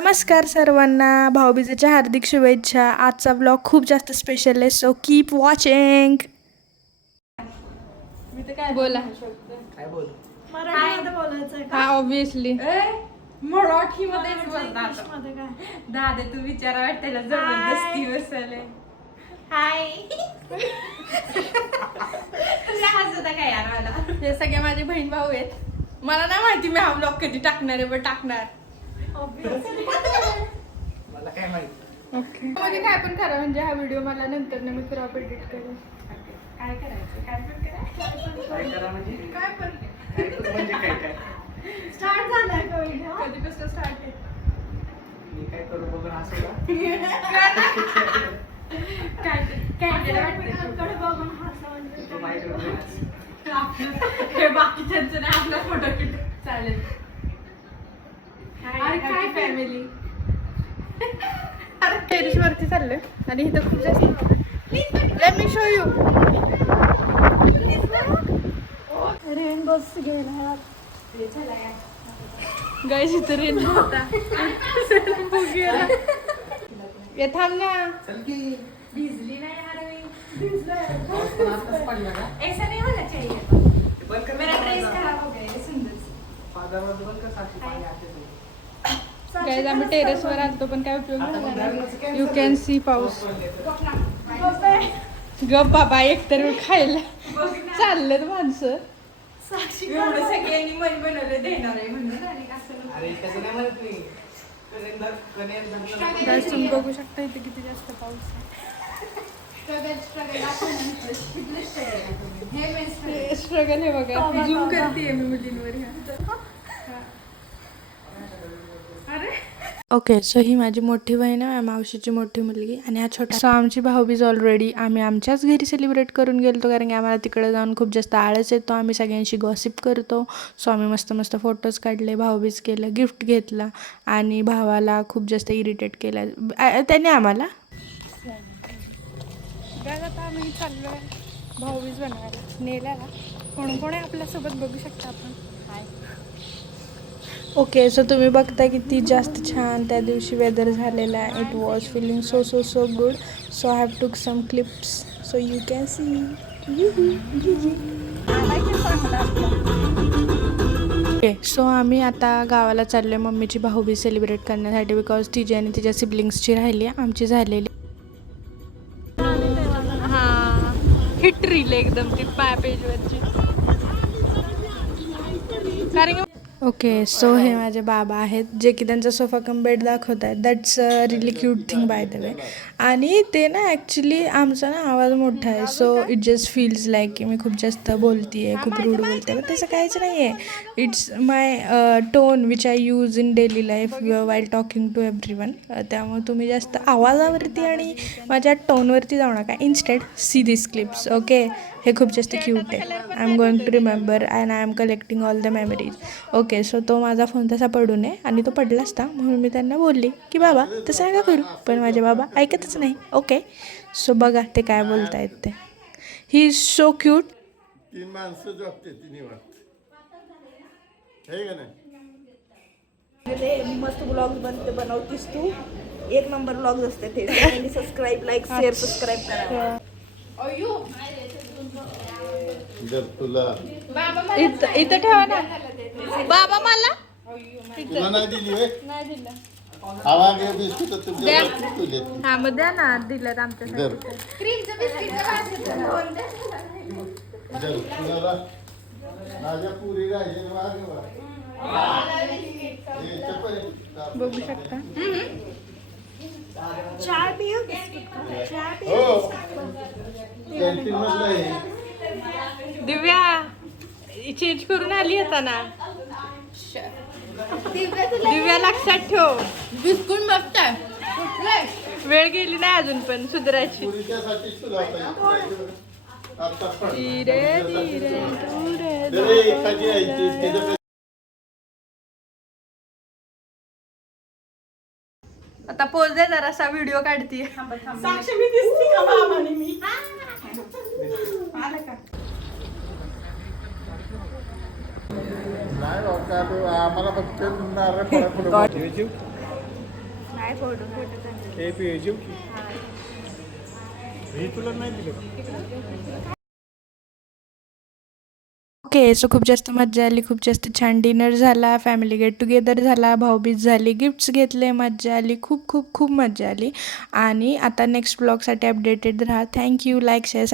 नमस्कार सर्वांना भाऊबीजेच्या हार्दिक शुभेच्छा. आजचा ब्लॉग खूप जास्त स्पेशल आहे सो कीप वॉचिंग बोला? काय? बोल हा ऑब्विसली मराठी बोलतात दादा तू विचारा वाटतेला जबरदस्ती बसले हाय हसत काय यार मला? हे सगळे माझे बहीण भाऊ आहेत. मला नाही माहिती मी हा ब्लॉग कधी टाकणार आहे पण टाकणार. मला काय माहीत? ओके म्हणजे काय पण करा म्हणजे हा व्हिडिओ मला नंतर मी क्रॉप एडिट करेन. काय करायचं? काय पण करायचं काय करा. म्हणजे? काय पण काय करू म्हणजे काय काय स्टार्ट झालाय कधीपासून स्टार्ट आहे? मी काय करू बघून असं का? काय काय वाटतं तू माहिती होतं. हे बाकीच्यांचं नाही आपला फोटो किट चालेल. काय फॅमिली अरे टेरिस वरती चाललोय. आणि इथं खूप जास्त let me show you rainbows गेला गाईस इथं रेनबो होता. ये थांब ना. भिजली नाही ऐसा नहीं होना चाहिए. ते बंद कर मेरा ड्रेस खराब हो गया सुंदर. गाईज आम्ही टेरेसवर आलतो पण काय उपयोग काय यू कॅन सी पाऊस. गप बाबा एकतर खायला. चाललेत माणसं. एवढं सगळ्यांनी मन बनवलं देणार आहे म्हणून. नाही तुम्ही बघू शकता इथे किती जास्त पाऊस आहे. स्ट्रगल आहे बघा. झूम करते मी मुलींवर. ओके सो ही माझी मोठी बहीण आहे मावशीची मोठी मुलगी आणि हा छोटा सो आमची भाऊबीज ऑलरेडी आम्ही आमच्याच घरी सेलिब्रेट करून गेलतो कारण की आम्हाला तिकडे जाऊन खूप जास्त आळस येतो. आम्ही सगळ्यांशी गॉसिप करतो. सो आम्ही मस्त मस्त फोटोज काढले भाऊबीज केलं गिफ्ट घेतला आणि भावाला खूप जास्त इरिटेट केलं. त्याने आम्हाला आम्ही चाललोय भाऊबीज बनवायला नेल्याला. कोण कोण आहे आपल्यासोबत बघू शकता आपण? ओके सो तुम्ही बघता किती जास्त छान त्या दिवशी वेदर झालेला आहे. It was feeling so so so good so I have took some clips so you can see okay so आम्ही आता गावाला चाललो आहे मम्मीची भाऊबी सेलिब्रेट करण्यासाठी बिकॉज तिची आणि तिच्या सिबलिंग्सची राहिली. आहे आमची झालेली. हा. हिट रिले एकदम ती पाय पेजवरची कारण की ओके सो हे माझे बाबा आहेत जे की त्यांचा सोफा कम बेड दाखवत आहेत. That's really cute thing by the way आणि ते ना ॲक्च्युली आमचा ना आवाज मोठा आहे so it just feels like की मी खूप जास्त बोलते आहे खूप रूढ बोलते पण तसं काहीच नाही आहे it's my tone which I use in daily life while talking to everyone त्यामुळे तुम्ही जास्त आवाजावरती आणि माझ्या टोनवरती जाऊ नका. Instead see this clips okay हे खूप जास्त क्यूट आहे. I am going to remember and I am collecting all the memories okay so तो माझा फोन तसा पडू नये आणि तो पडला असता म्हणून मी त्यांना बोलली की बाबा तसं नका करू? पण माझे बाबा ऐकतच नाही. ओके सो बघा ते काय बोलतायत ते. ही इज सो क्यूट तीन माणसं झोपते ती हे का नाही? मस्त ब्लॉग बनते बनवतीस तू. एक नंबर ब्लॉग असते ते. सबस्क्राईब लाईक शेअर सबस्क्राईब करा. जर तुला इथं इथं ठेवा ना. बाबा मला? तुला नाही दिली वे नाही दिलं. हवा घे बिस्कुट तुझ्या तुले हा मग द्या ना दिलं आमच्यासाठी. जर जर तुला माझ्या पुरी राहिले मागे वा. हे चप्पल. बघू शकता. पिऊ? हो. कॅन्टीन मधलं आहे. दिव्या चेंज करून आली होता ना. दिव्या लक्षात ठेव. बिस्कुट मस्त आहे. वेळ गेली नाही अजून पण पाहिजे. आता पोच दे जरासा व्हिडिओ साक्षी मी दिसती का मामाने मी? नाही आम्हाला फक्त नारळ फोटो फोटो हे हे तुला नाही दिलं ओके सो खूप जास्त मजा आली खूप जास्त छान डिनर झाला फॅमिली गेट टुगेदर झाला भाऊबीज झाली गिफ्ट्स घेतले मजा आली खूप खूप खूप मजा आली. आणि आता नेक्स्ट ब्लॉगसाठी अपडेटेड राहा. Thank you like share